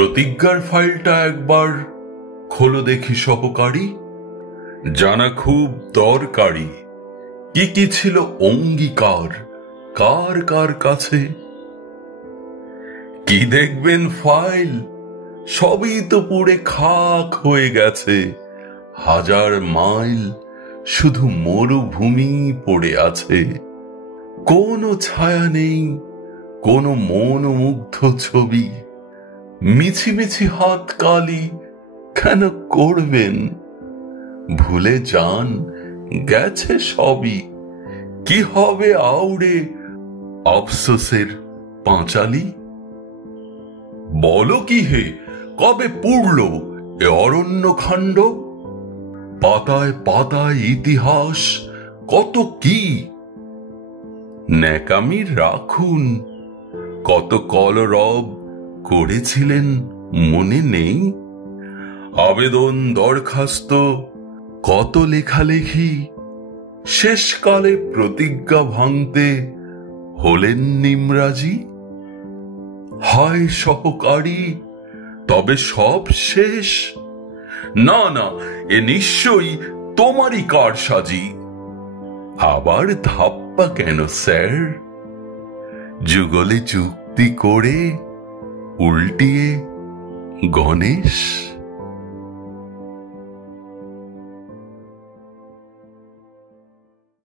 প্রতিজ্ঞার ফাইলটা একবার খোলো দেখি সহকারী, জানা খুব দরকারি কি কি ছিল অঙ্গীকার কার কার কাছে। কি দেখবেন ফাইল, সবই তো পুড়ে খাক হয়ে গেছে। 1000 মাইল শুধু মরুভূমি পড়ে আছে। কোনো ছায়া নেই, কোনো মনোমুগ্ধ ছবি। মিছিমিছি হাত কালি কেন করবেন? ভুলে যান গেছে সবই। কি হবে আউড়ে আফসোসের পাঁচালি? বলো কি হে, কবে পুড়ল এ অরণ্যখণ্ড? পাতায় পাতায় ইতিহাস কত কি। ন্যাকামি রাখুন, কত কলরব করেছিলেন মনে নেই? আবেদন দরখাস্ত কত লেখালেখি, শেষকালে প্রতিজ্ঞা ভাঙতে হলেন নিমরাজি। হায় সহকারী, তবে সব শেষ? না না, এ নিশ্চয়ই তোমারই কারসাজি। আবার ধাপ্পা কেন স্যার? যুগলে যুক্তি করে উল্টিয়ে গণেশ।